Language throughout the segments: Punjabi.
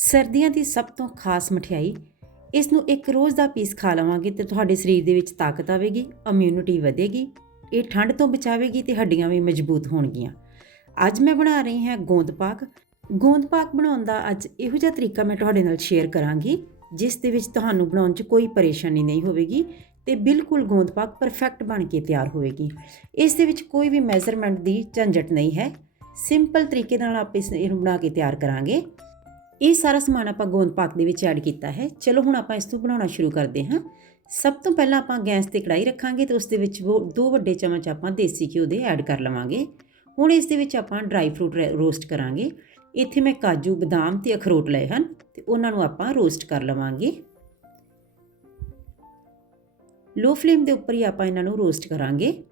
ਸਰਦੀਆਂ ਦੀ ਸਭ ਤੋਂ ਖਾਸ ਮਠਿਆਈ ਇਸ ਨੂੰ ਇੱਕ ਰੋਜ਼ ਦਾ ਪੀਸ ਖਾ ਲਵਾਂਗੇ ਤੇ ਤੁਹਾਡੇ ਸਰੀਰ ਦੇ ਵਿੱਚ ਤਾਕਤ ਆਵੇਗੀ ਇਮਿਊਨਿਟੀ ਵਧੇਗੀ, ਇਹ ਠੰਡ ਤੋਂ ਬਚਾਵੇਗੀ ਤੇ ਹੱਡੀਆਂ ਵੀ ਮਜ਼ਬੂਤ ਹੋਣਗੀਆਂ। ਅੱਜ ਮੈਂ ਬਣਾ ਰਹੀ ਹਾਂ ਗੋਂਦ ਪਾਕ। ਗੋਂਦ ਪਾਕ ਬਣਾਉਣ ਦਾ ਅੱਜ ਇਹੋ ਜਿਹਾ ਤਰੀਕਾ ਮੈਂ ਤੁਹਾਡੇ ਨਾਲ ਸ਼ੇਅਰ ਕਰਾਂਗੀ, ਜਿਸ ਦੇ ਵਿੱਚ ਤੁਹਾਨੂੰ ਬਣਾਉਣ 'ਚ ਕੋਈ ਪਰੇਸ਼ਾਨੀ ਨਹੀਂ ਹੋਵੇਗੀ ਤੇ ਬਿਲਕੁਲ ਗੋਂਦ ਪਾਕ ਪਰਫੈਕਟ ਬਣ ਕੇ ਤਿਆਰ ਹੋਵੇਗੀ। ਇਸ ਦੇ ਵਿੱਚ ਕੋਈ ਵੀ ਮੈਜ਼ਰਮੈਂਟ ਦੀ ਝੰਜਟ ਨਹੀਂ ਹੈ। ਸਿੰਪਲ ਤਰੀਕੇ ਨਾਲ ਆਪਾਂ ਇਸ ਇਹਨੂੰ ਬਣਾ ਕੇ ਤਿਆਰ ਕਰਾਂਗੇ। ਇਹ ਸਾਰਾ ਸਮਾਨ ਆਪਾਂ ਗੋਂਦ ਪਾਕ ਦੇ ਵਿੱਚ ਐਡ ਕੀਤਾ ਹੈ। ਚਲੋ ਹੁਣ ਆਪਾਂ ਇਸ ਤੋਂ ਬਣਾਉਣਾ ਸ਼ੁਰੂ ਕਰਦੇ ਹਾਂ। ਸਭ ਤੋਂ ਪਹਿਲਾਂ ਆਪਾਂ ਗੈਸ ਤੇ ਕੜਾਈ ਰੱਖਾਂਗੇ ਤੇ ਉਸ ਦੇ ਵਿੱਚ ਉਹ ਦੋ ਵੱਡੇ ਚਮਚ ਆਪਾਂ ਦੇਸੀ ਘਿਓ ਦੇ ਐਡ ਕਰ ਲਵਾਂਗੇ। ਹੁਣ ਇਸ ਦੇ ਵਿੱਚ ਆਪਾਂ ਡਰਾਈ ਫਰੂਟ ਰੋਸਟ ਕਰਾਂਗੇ। ਇੱਥੇ ਮੈਂ ਕਾਜੂ, ਬਦਾਮ ਤੇ ਅਖਰੋਟ ਲਏ ਹਨ ਤੇ ਉਹਨਾਂ ਨੂੰ ਆਪਾਂ ਰੋਸਟ ਕਰ ਲਵਾਂਗੇ। ਲੋ ਫਲੇਮ ਦੇ ਉੱਪਰ ਹੀ ਆਪਾਂ ਇਹਨਾਂ ਨੂੰ ਰੋਸਟ ਕਰਾਂਗੇ।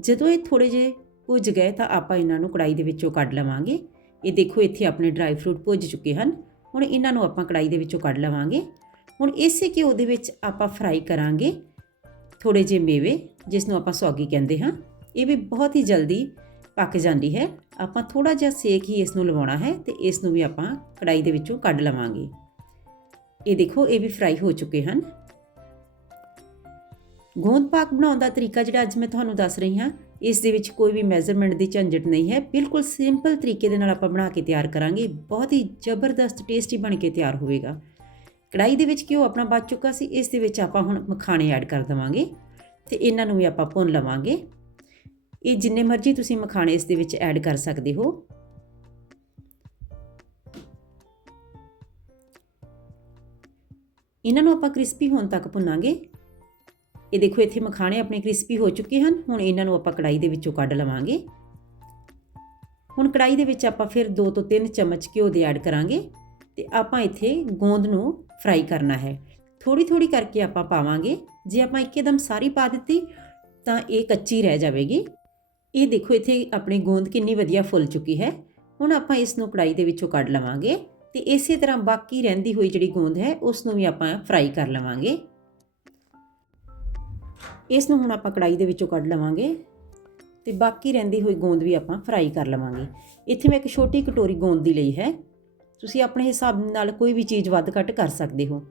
ਜਦੋਂ ਇਹ ਥੋੜੇ ਜਿਹੇ ਭੁੱਜ ਗਏ ਤਾਂ ਆਪਾਂ ਇਹਨਾਂ ਨੂੰ ਕੜਾਈ ਦੇ ਵਿੱਚੋਂ ਕੱਢ ਲਵਾਂਗੇ। ਇਹ ਦੇਖੋ, ਇੱਥੇ ਆਪਣੇ ਡਰਾਈ ਫਰੂਟ ਭੁੱਜ ਚੁੱਕੇ ਹਨ। ਹੁਣ ਇਹਨਾਂ ਨੂੰ ਆਪਾਂ ਕੜਾਈ ਦੇ ਵਿੱਚੋਂ ਕੱਢ ਲਵਾਂਗੇ। ਹੁਣ ਇਸੇ ਘਿਓ ਦੇ ਵਿੱਚ ਆਪਾਂ ਫਰਾਈ ਕਰਾਂਗੇ ਥੋੜੇ ਜਿਹੇ ਮੇਵੇ, ਜਿਸ ਨੂੰ ਆਪਾਂ ਸੌਗੀ ਕਹਿੰਦੇ ਹਾਂ। ਇਹ ਵੀ ਬਹੁਤ ਹੀ ਜਲਦੀ ਪੱਕ ਜਾਂਦੀ ਹੈ। ਆਪਾਂ ਥੋੜਾ ਜਿਹਾ ਸੇਕ ਹੀ ਇਸ ਨੂੰ ਲਵਾਉਣਾ ਹੈ ਤੇ ਇਸ ਨੂੰ ਵੀ ਆਪਾਂ ਕੜਾਈ ਦੇ ਵਿੱਚੋਂ ਕੱਢ ਲਵਾਂਗੇ। ਇਹ ਦੇਖੋ, ਇਹ ਵੀ ਫਰਾਈ ਹੋ ਚੁੱਕੇ ਹਨ। ਗੋਂਦ ਪਾਕ ਬਣਾਉਣ ਦਾ ਤਰੀਕਾ ਜਿਹੜਾ ਅੱਜ ਮੈਂ ਤੁਹਾਨੂੰ ਦੱਸ ਰਹੀ ਹਾਂ ਇਸ ਦੇ ਵਿੱਚ ਕੋਈ ਵੀ ਮੈਜ਼ਰਮੈਂਟ ਦੀ ਝੰਜਟ ਨਹੀਂ ਹੈ। ਬਿਲਕੁਲ ਸਿੰਪਲ ਤਰੀਕੇ ਦੇ ਨਾਲ ਆਪਾਂ ਬਣਾ ਕੇ ਤਿਆਰ ਕਰਾਂਗੇ। ਬਹੁਤ ਹੀ ਜ਼ਬਰਦਸਤ ਟੇਸਟੀ ਬਣ ਕੇ ਤਿਆਰ ਹੋਵੇਗਾ। ਕੜਾਈ ਦੇ ਵਿੱਚ ਘਿਓ ਆਪਣਾ ਬਚ ਚੁੱਕਾ ਸੀ। ਇਸ ਦੇ ਵਿੱਚ ਆਪਾਂ ਹੁਣ ਮਖਾਣੇ ਐਡ ਕਰ ਦਵਾਂਗੇ ਤੇ ਇਹਨਾਂ ਨੂੰ ਵੀ ਆਪਾਂ ਭੁੰਨ ਲਵਾਂਗੇ। ਇਹ ਜਿੰਨੇ ਮਰਜ਼ੀ ਤੁਸੀਂ ਮਖਾਣੇ ਇਸ ਦੇ ਵਿੱਚ ਐਡ ਕਰ ਸਕਦੇ ਹੋ। ਇਹਨਾਂ ਨੂੰ ਆਪਾਂ ਕ੍ਰਿਸਪੀ ਹੋਣ ਤੱਕ ਭੁੰਨਾਂਗੇ। ਇਹ ਦੇਖੋ ਇੱਥੇ ਮਖਾਣੇ ਆਪਣੇ ਕ੍ਰਿਸਪੀ ਹੋ ਚੁੱਕੇ ਹਨ। ਹੁਣ ਇਹਨਾਂ ਨੂੰ ਆਪਾਂ ਕੜਾਈ ਦੇ ਵਿੱਚੋਂ ਕੱਢ ਲਵਾਂਗੇ। ਹੁਣ ਕੜਾਈ ਦੇ ਵਿੱਚ ਆਪਾਂ ਫਿਰ 2 ਤੋਂ 3 ਚਮਚ ਘਿਓ ਦੇ ਐਡ ਕਰਾਂਗੇ ਤੇ ਆਪਾਂ ਇੱਥੇ ਗੋਂਦ ਨੂੰ ਫਰਾਈ ਕਰਨਾ ਹੈ। ਥੋੜੀ ਥੋੜੀ ਕਰਕੇ ਆਪਾਂ ਪਾਵਾਂਗੇ। ਜੇ ਆਪਾਂ ਇੱਕਦਮ ਸਾਰੀ ਪਾ ਦਿੱਤੀ, ਤਾਂ ਇਹ ਕੱਚੀ ਰਹਿ ਜਾਵੇਗੀ। ਇਹ ਦੇਖੋ ਇੱਥੇ ਆਪਣੀ ਗੋਂਦ ਕਿੰਨੀ ਵਧੀਆ ਫੁੱਲ ਚੁੱਕੀ ਹੈ। ਹੁਣ ਆਪਾਂ ਇਸ ਨੂੰ ਕੜਾਈ ਦੇ ਵਿੱਚੋਂ ਕੱਢ ਲਵਾਂਗੇ ਤੇ ਇਸੇ ਤਰ੍ਹਾਂ ਬਾਕੀ ਰਹਿੰਦੀ ਹੋਈ ਜਿਹੜੀ ਗੋਂਦ ਹੈ, ਉਸ ਨੂੰ ਵੀ ਆਪਾਂ ਫਰਾਈ ਕਰ ਲਵਾਂਗੇ। ਇਸ ਨੂੰ ਹੁਣ ਆਪਾਂ ਕੜਾਈ ਦੇ ਵਿੱਚੋਂ ਕੱਢ ਲਵਾਂਗੇ ਤੇ ਬਾਕੀ ਰਹਿੰਦੀ ਹੋਈ ਗੋਂਦ ਵੀ ਆਪਾਂ ਫਰਾਈ ਕਰ ਲਵਾਂਗੇ। ਇੱਥੇ ਮੈਂ ਇੱਕ ਛੋਟੀ ਕਟੋਰੀ ਗੋਂਦ ਦੀ ਲਈ ਹੈ। ਤੁਸੀਂ ਆਪਣੇ ਹਿਸਾਬ ਨਾਲ ਕੋਈ ਵੀ ਚੀਜ਼ ਵੱਧ ਘੱਟ ਕਰ ਸਕਦੇ ਹੋ।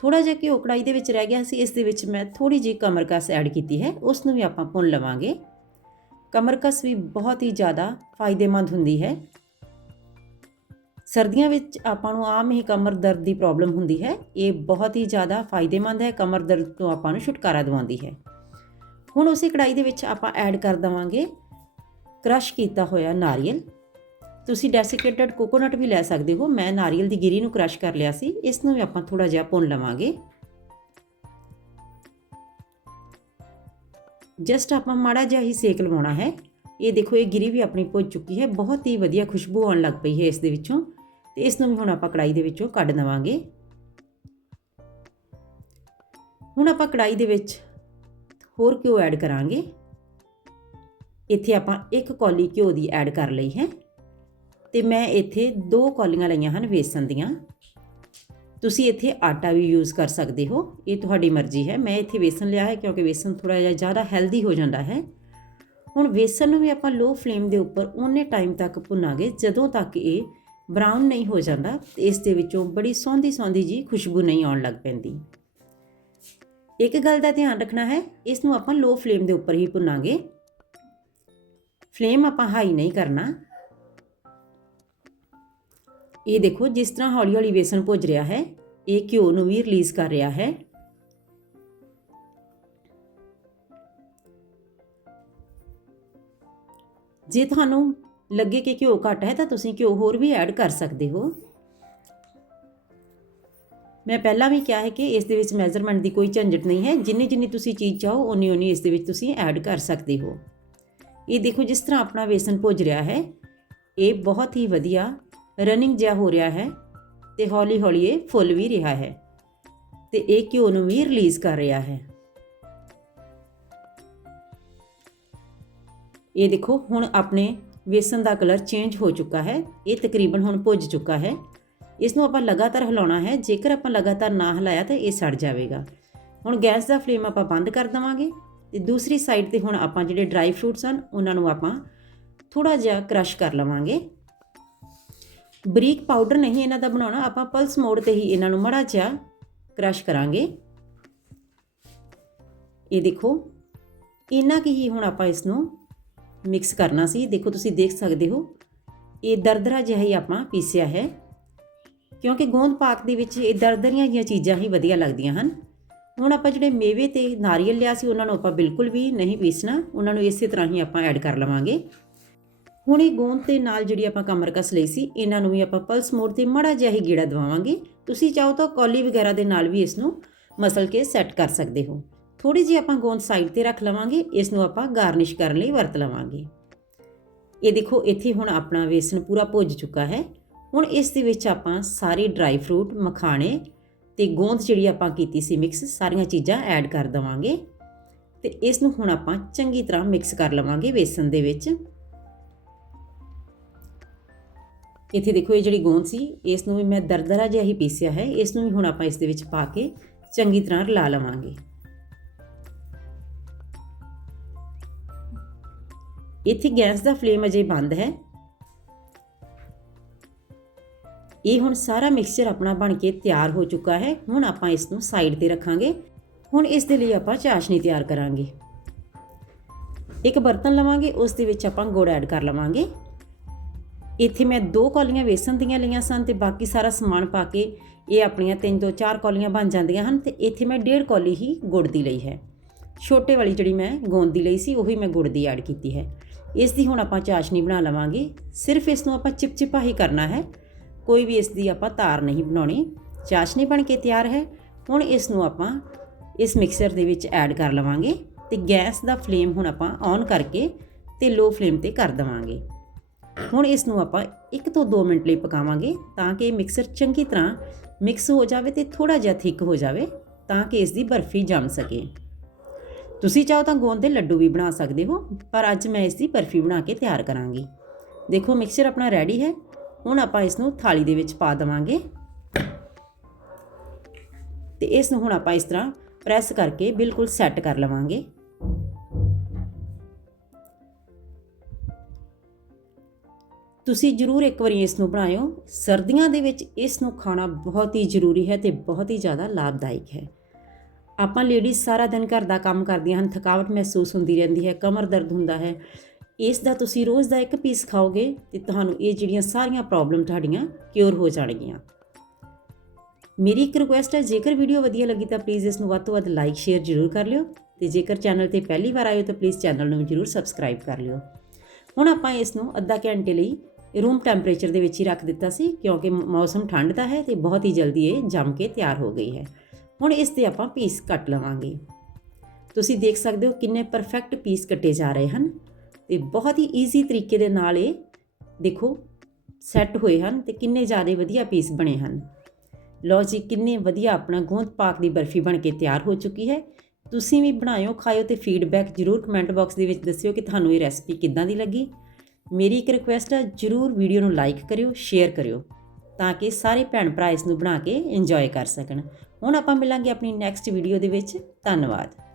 ਥੋੜਾ ਜਿਹਾ ਘਿਓ ਕੜਾਈ ਦੇ ਵਿੱਚ ਰਹਿ ਗਿਆ ਸੀ, ਇਸ ਦੇ ਵਿੱਚ ਮੈਂ ਥੋੜੀ ਜਿਹੀ ਕਮਰਕਸ ਐਡ ਕੀਤੀ ਹੈ। ਉਸ ਨੂੰ ਵੀ ਆਪਾਂ ਭੁੰਨ ਲਵਾਂਗੇ। ਕਮਰਕਸ ਵੀ ਬਹੁਤ ਹੀ ਜ਼ਿਆਦਾ ਫਾਇਦੇਮੰਦ ਹੁੰਦੀ ਹੈ। ਸਰਦੀਆਂ ਵਿੱਚ ਆਪਾਂ ਨੂੰ ਆਮ ਹੀ ਕਮਰ ਦਰਦ ਦੀ ਪ੍ਰੋਬਲਮ ਹੁੰਦੀ ਹੈ। ਇਹ ਬਹੁਤ ਹੀ ਜ਼ਿਆਦਾ ਫਾਇਦੇਮੰਦ ਹੈ। ਕਮਰ ਦਰਦ ਤੋਂ ਆਪਾਂ ਨੂੰ ਛੁਟਕਾਰਾ ਦਿਵਾਉਂਦੀ ਹੈ। ਹੁਣ ਉਸੇ ਕੜਾਈ ਦੇ ਵਿੱਚ ਆਪਾਂ ਐਡ ਕਰ ਦਵਾਂਗੇ ਕ੍ਰਸ਼ ਕੀਤਾ ਹੋਇਆ ਨਾਰੀਅਲ। ਤੁਸੀਂ ਡੈਸੀਕੇਟਡ ਕੋਕੋਨਟ ਵੀ ਲੈ ਸਕਦੇ ਹੋ। ਮੈਂ ਨਾਰੀਅਲ ਦੀ ਗਿਰੀ ਨੂੰ ਕ੍ਰਸ਼ ਕਰ ਲਿਆ ਸੀ। ਇਸ ਨੂੰ ਵੀ ਆਪਾਂ ਥੋੜਾ ਜਿਹਾ ਭੁੰਨ ਲਵਾਂਗੇ। ਜਸਟ ਆਪਾਂ ਮਾੜਾ ਜਿਹਾ ਹੀ ਸੇਕ ਲਵਾਉਣਾ ਹੈ। ਇਹ ਦੇਖੋ, ਇਹ ਗਿਰੀ ਵੀ ਆਪਣੀ ਭੁੱਜ ਚੁੱਕੀ ਹੈ। ਬਹੁਤ ਹੀ ਵਧੀਆ ਖੁਸ਼ਬੂ ਆਉਣ ਲੱਗ ਪਈ ਹੈ ਇਸ ਦੇ ਵਿੱਚੋਂ। ਤੇ ਇਸ ਨੂੰ ਵੀ ਹੁਣ ਆਪਾਂ ਕੜਾਈ ਦੇ ਵਿੱਚੋਂ ਕੱਢ ਦਵਾਂਗੇ। ਹੁਣ ਆਪਾਂ ਕੜਾਈ ਦੇ ਵਿੱਚ ਹੋਰ ਘਿਓ ਐਡ ਕਰਾਂਗੇ। ਇੱਥੇ ਆਪਾਂ ਇੱਕ ਕੌਲੀ ਘਿਓ ਦੀ ਐਡ ਕਰ ਲਈ ਹੈ। ਤੇ ਮੈਂ ਇੱਥੇ ਦੋ ਕੌਲੀਆਂ ਲਈਆਂ ਹਨ ਵੇਸਣ ਦੀਆਂ। ਤੁਸੀਂ ਇੱਥੇ ਆਟਾ ਵੀ ਯੂਜ਼ ਕਰ ਸਕਦੇ ਹੋ। ਇਹ ਤੁਹਾਡੀ ਮਰਜ਼ੀ ਹੈ। ਮੈਂ ਇੱਥੇ ਵੇਸਣ ਲਿਆ ਹੈ ਕਿਉਂਕਿ ਵੇਸਣ ਥੋੜਾ ਜਿਹਾ ਜ਼ਿਆਦਾ ਹੈਲਦੀ ਹੋ ਜਾਂਦਾ ਹੈ। ਹੁਣ ਵੇਸਣ ਨੂੰ ਵੀ ਆਪਾਂ ਲੋ ਫਲੇਮ ਦੇ ਉੱਪਰ ਉਹਨੇ ਟਾਈਮ ਤੱਕ ਭੁੰਨਾਂਗੇ, ਜਦੋਂ ਤੱਕ ਇਹ ਬਰਾਊਨ ਨਹੀਂ ਹੋ ਜਾਂਦਾ ਤੇ ਇਸ ਦੇ ਵਿੱਚੋਂ ਬੜੀ ਸੌਂਦੀ ਸੌਂਦੀ ਜੀ ਖੁਸ਼ਬੂ ਨਹੀਂ ਆਉਣ ਲੱਗ ਪੈਂਦੀ। ਇੱਕ ਗੱਲ ਦਾ ਧਿਆਨ ਰੱਖਣਾ ਹੈ, ਇਸ ਨੂੰ ਆਪਾਂ ਲੋ ਫਲੇਮ ਦੇ ਉੱਪਰ ਹੀ ਭੁੰਨਾਂਗੇ। ਫਲੇਮ ਆਪਾਂ ਹਾਈ ਨਹੀਂ ਕਰਨਾ। ਇਹ ਦੇਖੋ, ਜਿਸ ਤਰ੍ਹਾਂ ਹੌਲੀ ਹੌਲੀ ਵੇਸਣ ਭੁੱਜ ਰਿਹਾ ਹੈ, ਇਹ ਘਿਓ ਨੂੰ ਵੀ ਰਿਲੀਜ਼ ਕਰ ਰਿਹਾ ਹੈ। ਜੇ ਤੁਹਾਨੂੰ ਲੱਗੇ ਕਿ ਘਿਓ ਘੱਟ ਹੈ, ਤਾਂ ਤੁਸੀਂ ਘਿਓ ਹੋਰ ਵੀ ਐਡ ਕਰ ਸਕਦੇ ਹੋ। ਮੈਂ ਪਹਿਲਾਂ ਵੀ ਕਿਹਾ ਹੈ ਕਿ ਇਸ ਦੇ ਵਿੱਚ ਮੈਜ਼ਰਮੈਂਟ ਦੀ ਕੋਈ ਝੰਜਟ ਨਹੀਂ ਹੈ। ਜਿੰਨੀ ਜਿੰਨੀ ਤੁਸੀਂ ਚੀਜ਼ ਚਾਹੋ, ਓਨੀ ਓਨੀ ਇਸ ਦੇ ਵਿੱਚ ਤੁਸੀਂ ਐਡ ਕਰ ਸਕਦੇ ਹੋ। ਇਹ ਦੇਖੋ ਜਿਸ ਤਰ੍ਹਾਂ ਆਪਣਾ ਵੇਸਣ ਭੁੱਜ ਰਿਹਾ ਹੈ। ਇਹ ਬਹੁਤ ਹੀ ਵਧੀਆ ਰਨਿੰਗ ਜਿਹਾ ਹੋ ਰਿਹਾ ਹੈ ਤੇ ਹੌਲੀ ਹੌਲੀ ਇਹ ਫੁੱਲ ਵੀ ਰਿਹਾ ਹੈ ਤੇ ਇਹ ਘਿਓ ਨੂੰ ਵੀ ਰਿਲੀਜ਼ ਕਰ ਰਿਹਾ ਹੈ। ਇਹ ਦੇਖੋ ਹੁਣ ਆਪਣੇ ਵੇਸਣ ਦਾ ਕਲਰ ਚੇਂਜ ਹੋ ਚੁੱਕਾ ਹੈ। ਇਹ ਤਕਰੀਬਨ ਹੁਣ ਭੁੱਜ ਚੁੱਕਾ ਹੈ। ਇਸ ਨੂੰ ਆਪਾਂ ਲਗਾਤਾਰ ਹਿਲਾਉਣਾ ਹੈ। ਜੇਕਰ ਆਪਾਂ ਲਗਾਤਾਰ ਨਾ ਹਿਲਾਇਆ ਤਾਂ ਇਹ ਸੜ ਜਾਵੇਗਾ। ਹੁਣ ਗੈਸ ਦਾ ਫਲੇਮ ਆਪਾਂ ਬੰਦ ਕਰ ਦਵਾਂਗੇ ਤੇ ਦੂਸਰੀ ਸਾਈਡ ਤੇ ਹੁਣ ਆਪਾਂ ਜਿਹੜੇ ਡਰਾਈ ਫਰੂਟਸ ਹਨ, ਉਹਨਾਂ ਨੂੰ ਆਪਾਂ ਥੋੜਾ ਜਿਹਾ ਕ੍ਰਸ਼ ਕਰ ਲਵਾਂਗੇ। ਬਰੀਕ ਪਾਊਡਰ ਨਹੀਂ ਇਹਨਾਂ ਦਾ ਬਣਾਉਣਾ, ਆਪਾਂ ਪਲਸ ਮੋਡ ਤੇ ਹੀ ਇਹਨਾਂ ਨੂੰ ਮੜਾ ਜਿਹਾ ਕ੍ਰਸ਼ ਕਰਾਂਗੇ। ਇਹ ਦੇਖੋ, ਇੰਨਾ ਕੀ ਹੀ ਹੁਣ ਆਪਾਂ ਇਸ ਨੂੰ ਮਿਕਸ ਕਰਨਾ ਸੀ। ਦੇਖੋ ਤੁਸੀਂ ਦੇਖ ਸਕਦੇ ਹੋ, ਇਹ ਦਰਦਰਾ ਜਿਹਾ ਹੀ ਆਪਾਂ ਪੀਸਿਆ ਹੈ। ਕਿਉਂਕਿ ਗੋਂਦ ਪਾਕ ਦੇ ਵਿੱਚ ਇਹ ਦਰਦਰੀਆਂ ਜਿਹੀਆਂ ਚੀਜ਼ਾਂ ਹੀ ਵਧੀਆ ਲੱਗਦੀਆਂ ਹਨ। ਹੁਣ ਆਪਾਂ ਜਿਹੜੇ ਮੇਵੇ ਤੇ ਨਾਰੀਅਲ ਲਿਆ ਸੀ, ਉਹਨਾਂ ਨੂੰ ਆਪਾਂ ਬਿਲਕੁਲ ਵੀ ਨਹੀਂ ਪੀਸਣਾ। ਉਹਨਾਂ ਨੂੰ ਇਸੇ ਤਰ੍ਹਾਂ ਹੀ ਆਪਾਂ ਐਡ ਕਰ ਲਵਾਂਗੇ। ਹੁਣ ਇਹ ਗੋਂਦ ਤੇ ਨਾਲ ਜਿਹੜੀ ਆਪਾਂ ਕਮਰਕਸ ਲਈ ਸੀ, ਇਹਨਾਂ ਨੂੰ ਵੀ ਆਪਾਂ ਪਲਸ ਮੋਡ ਤੇ ਮੜਾ ਜਿਹਾ ਹੀ ਗੀੜਾ ਦਵਾਵਾਂਗੇ। ਤੁਸੀਂ ਚਾਹੋ ਤਾਂ ਕੌਲੀ ਵਗੈਰਾ ਦੇ ਨਾਲ ਵੀ ਇਸ ਨੂੰ ਮਸਲ ਕੇ ਸੈੱਟ ਕਰ ਸਕਦੇ ਹੋ। ਥੋੜੀ ਜਿਹੀ ਆਪਾਂ ਗੋਂਦ ਸਾਈਡ ਤੇ ਰੱਖ ਲਵਾਂਗੇ। ਇਸ ਨੂੰ ਆਪਾਂ ਗਾਰਨਿਸ਼ ਕਰਨ ਲਈ ਵਰਤ ਲਵਾਂਗੇ। ਇਹ ਦੇਖੋ, ਇੱਥੇ ਹੁਣ ਆਪਣਾ ਵੇਸਣ ਪੂਰਾ ਭੁੱਜ ਚੁੱਕਾ ਹੈ। ਹੁਣ ਇਸ ਦੇ ਵਿੱਚ ਆਪਾਂ ਸਾਰੇ ਡਰਾਈ ਫਰੂਟ ਮਖਾਣੇ ਤੇ ਗੋਂਦ ਜਿਹੜੀ ਆਪਾਂ ਕੀਤੀ ਸੀ ਮਿਕਸ ਸਾਰੀਆਂ ਚੀਜ਼ਾਂ ਐਡ ਕਰ ਦਵਾਂਗੇ। ਤੇ ਇਸ ਨੂੰ ਹੁਣ ਆਪਾਂ ਚੰਗੀ ਤਰ੍ਹਾਂ ਮਿਕਸ ਕਰ ਲਵਾਂਗੇ ਵੇਸਣ ਦੇ ਵਿੱਚ। ਇੱਥੇ ਦੇਖੋ ਇਹ ਜਿਹੜੀ ਗੋਂਦ ਸੀ ਇਸ ਨੂੰ ਵੀ ਮੈਂ ਦਰਦਰਾ ਜਿਹਾ ਹੀ ਪੀਸਿਆ ਹੈ। ਇਸ ਨੂੰ ਵੀ ਹੁਣ ਆਪਾਂ ਇਸ ਦੇ ਵਿੱਚ ਪਾ ਕੇ ਚੰਗੀ ਤਰ੍ਹਾਂ ਰਲਾ ਲਵਾਂਗੇ। ਇੱਥੇ ਗੈਸ ਦਾ ਫਲੇਮ ਅਜੇ ਬੰਦ ਹੈ। ਇਹ ਹੁਣ ਸਾਰਾ ਮਿਕਸਚਰ ਆਪਣਾ ਬਣ ਕੇ ਤਿਆਰ ਹੋ ਚੁੱਕਾ ਹੈ। ਹੁਣ ਆਪਾਂ ਇਸ ਨੂੰ ਸਾਈਡ ਤੇ ਰੱਖਾਂਗੇ। ਹੁਣ ਇਸ ਦੇ ਲਈ ਆਪਾਂ ਚਾਸ਼ਨੀ ਤਿਆਰ ਕਰਾਂਗੇ। ਇੱਕ ਬਰਤਨ ਲਵਾਂਗੇ, ਉਸ ਦੇ ਵਿੱਚ ਆਪਾਂ ਗੁੜ ਐਡ ਕਰ ਲਵਾਂਗੇ। ਇੱਥੇ ਮੈਂ ਦੋ ਕੌਲੀਆਂ ਵੇਸਣ ਦੀਆਂ ਲਈਆਂ ਸਨ ਤੇ ਬਾਕੀ ਸਾਰਾ ਸਮਾਨ ਪਾ ਕੇ ਇਹ ਆਪਣੀਆਂ ਤਿੰਨ ਤੋਂ ਚਾਰ ਕੌਲੀਆਂ ਬਣ ਜਾਂਦੀਆਂ ਹਨ ਤੇ ਇੱਥੇ ਮੈਂ ਡੇਢ ਕੌਲੀ ਹੀ ਗੁੜ ਦੀ ਲਈ ਹੈ। ਛੋਟੇ ਵਾਲੀ ਜਿਹੜੀ ਮੈਂ ਗੋਂਦ ਦੀ ਲਈ ਸੀ, ਉਹੀ ਮੈਂ ਗੁੜ ਦੀ ਐਡ ਕੀਤੀ ਹੈ। ਇਸ ਦੀ ਹੁਣ ਆਪਾਂ ਚਾਸ਼ਨੀ ਬਣਾ ਲਵਾਂਗੇ। ਸਿਰਫ ਇਸ ਨੂੰ ਆਪਾਂ ਚਿਪਚਿਪਾ ਹੀ ਕਰਨਾ ਹੈ। ਕੋਈ ਵੀ ਇਸ ਦੀ ਆਪਾਂ ਤਾਰ ਨਹੀਂ ਬਣਾਉਣੀ। ਚਾਸ਼ਨੀ ਬਣ ਕੇ ਤਿਆਰ ਹੈ। ਹੁਣ ਇਸ ਨੂੰ ਆਪਾਂ ਇਸ ਮਿਕਸਰ ਦੇ ਵਿੱਚ ਐਡ ਕਰ ਲਵਾਂਗੇ ਤੇ ਗੈਸ ਦਾ ਫਲੇਮ ਹੁਣ ਆਪਾਂ ਔਨ ਕਰਕੇ ਤੇ ਲੋ ਫਲੇਮ ਤੇ ਕਰ ਦਵਾਂਗੇ। ਹੁਣ ਇਸ ਨੂੰ ਆਪਾਂ 1 ਤੋਂ 2 ਮਿੰਟ ਲਈ ਪਕਾਵਾਂਗੇ ਤਾਂ ਕਿ ਮਿਕਸਰ ਚੰਗੀ ਤਰ੍ਹਾਂ ਮਿਕਸ ਹੋ ਜਾਵੇ ਤੇ ਥੋੜਾ ਜਿਹਾ ਥਿਕ ਹੋ ਜਾਵੇ ਤਾਂ ਕਿ ਇਸ ਦੀ ਬਰਫੀ ਜੰਮ ਸਕੇ। ਤੁਸੀਂ ਚਾਹੋ ਤਾਂ ਗੋਂਦ ਦੇ ਲੱਡੂ ਵੀ ਬਣਾ ਸਕਦੇ ਹੋ, ਪਰ ਅੱਜ ਮੈਂ ਇਸ ਦੀ ਬਰਫੀ ਬਣਾ ਕੇ ਤਿਆਰ ਕਰਾਂਗੀ। ਦੇਖੋ ਮਿਕਸਚਰ ਆਪਣਾ ਰੈਡੀ ਹੈ। ਹੁਣ ਆਪਾਂ ਇਸ ਨੂੰ ਥਾਲੀ ਦੇ ਵਿੱਚ ਪਾ ਦਵਾਂਗੇ। ਤੇ ਇਸ ਨੂੰ ਹੁਣ ਆਪਾਂ ਇਸ ਤਰ੍ਹਾਂ ਪ੍ਰੈਸ ਕਰਕੇ ਬਿਲਕੁਲ ਸੈੱਟ ਕਰ ਲਵਾਂਗੇ। ਤੁਸੀਂ ਜ਼ਰੂਰ ਇੱਕ ਵਾਰੀ ਇਸ ਨੂੰ ਬਣਾਇਓ। ਸਰਦੀਆਂ ਦੇ ਵਿੱਚ ਇਸ ਨੂੰ ਖਾਣਾ ਬਹੁਤ ਹੀ ਜ਼ਰੂਰੀ ਹੈ ਤੇ ਬਹੁਤ ਹੀ ਜ਼ਿਆਦਾ ਲਾਭਦਾਇਕ ਹੈ। ਆਪਾਂ ਲੇਡੀਜ਼ ਸਾਰਾ ਦਿਨ ਘਰ ਦਾ ਕੰਮ ਕਰਦੀਆਂ ਹਨ, ਥਕਾਵਟ ਮਹਿਸੂਸ ਹੁੰਦੀ ਰਹਿੰਦੀ ਹੈ, ਕਮਰ ਦਰਦ ਹੁੰਦਾ ਹੈ। ਇਸ ਦਾ ਤੁਸੀਂ ਰੋਜ਼ ਦਾ ਇੱਕ ਪੀਸ ਖਾਓਗੇ ਤੇ ਤੁਹਾਨੂੰ ਇਹ ਜਿਹੜੀਆਂ ਸਾਰੀਆਂ ਪ੍ਰੋਬਲਮ ਤੁਹਾਡੀਆਂ ਕਿਉਰ ਹੋ ਜਾਣਗੀਆਂ। ਮੇਰੀ ਇੱਕ ਰਿਕੁਐਸਟ ਹੈ, ਜੇਕਰ ਵੀਡੀਓ ਵਧੀਆ ਲੱਗੀ ਤਾਂ ਪਲੀਜ਼ ਇਸ ਨੂੰ ਵੱਧ ਤੋਂ ਵੱਧ ਲਾਈਕ ਸ਼ੇਅਰ ਜ਼ਰੂਰ ਕਰ ਲਿਓ ਤੇ ਜੇਕਰ ਚੈਨਲ ਤੇ ਪਹਿਲੀ ਵਾਰ ਆਏ ਹੋ ਤਾਂ ਪਲੀਜ਼ ਚੈਨਲ ਨੂੰ ਜ਼ਰੂਰ ਸਬਸਕ੍ਰਾਈਬ ਕਰ ਲਿਓ। ਹੁਣ ਆਪਾਂ ਇਸ ਨੂੰ ਅੱਧਾ ਘੰਟੇ ਲਈ ਰੂਮ ਟੈਂਪਰੇਚਰ ਦੇ ਵਿੱਚ ਹੀ ਰੱਖ ਦਿੱਤਾ ਸੀ, ਕਿਉਂਕਿ ਮੌਸਮ ਠੰਡ ਦਾ ਹੈ ਤੇ ਬਹੁਤ ਹੀ ਜਲਦੀ ਇਹ ਜੰਮ ਕੇ ਤਿਆਰ ਹੋ ਗਈ ਹੈ। ਹੁਣ ਇਸ ਦੇ ਆਪਾਂ ਪੀਸ ਕੱਟ ਲਵਾਂਗੇ। ਤੁਸੀਂ ਦੇਖ ਸਕਦੇ ਹੋ ਕਿੰਨੇ ਪਰਫੈਕਟ ਪੀਸ ਕੱਟੇ ਜਾ ਰਹੇ ਹਨ। ਤੇ ਬਹੁਤ ਹੀ ਈਜ਼ੀ ਤਰੀਕੇ ਦੇ ਨਾਲ ਇਹ ਦੇਖੋ ਸੈੱਟ ਹੋਏ ਹਨ ਤੇ ਕਿੰਨੇ ਜ਼ਿਆਦਾ ਵਧੀਆ ਪੀਸ ਬਣੇ ਹਨ। ਲਓ ਜੀ, ਕਿੰਨੇ ਵਧੀਆ ਆਪਣਾ ਗੋਂਦ ਪਾਕ ਦੀ ਬਰਫੀ ਬਣ ਕੇ ਤਿਆਰ ਹੋ ਚੁੱਕੀ ਹੈ। ਤੁਸੀਂ ਵੀ ਬਣਾਇਓ, ਖਾਇਓ ਤੇ ਫੀਡਬੈਕ ਜਰੂਰ ਕਮੈਂਟ ਬਾਕਸ ਦੇ ਵਿੱਚ ਦੱਸਿਓ ਕਿ ਤੁਹਾਨੂੰ ਇਹ ਰੈਸਪੀ ਕਿੱਦਾਂ ਦੀ ਲੱਗੀ। ਮੇਰੀ ਇੱਕ ਰਿਕੁਐਸਟ ਹੈ ਜਰੂਰ ਵੀਡੀਓ ਨੂੰ ਲਾਈਕ ਕਰਿਓ ਸ਼ੇਅਰ ਕਰਿਓ, ਤਾਂ ਕਿ ਸਾਰੇ ਭੈਣ ਭਰਾ ਇਸ ਨੂੰ ਬਣਾ ਕੇ ਇੰਜੋਏ ਕਰ ਸਕਣ। ਹੁਣ ਆਪਾਂ ਮਿਲਾਂਗੇ ਆਪਣੀ ਨੈਕਸਟ ਵੀਡੀਓ ਦੇ ਵਿੱਚ। ਧੰਨਵਾਦ।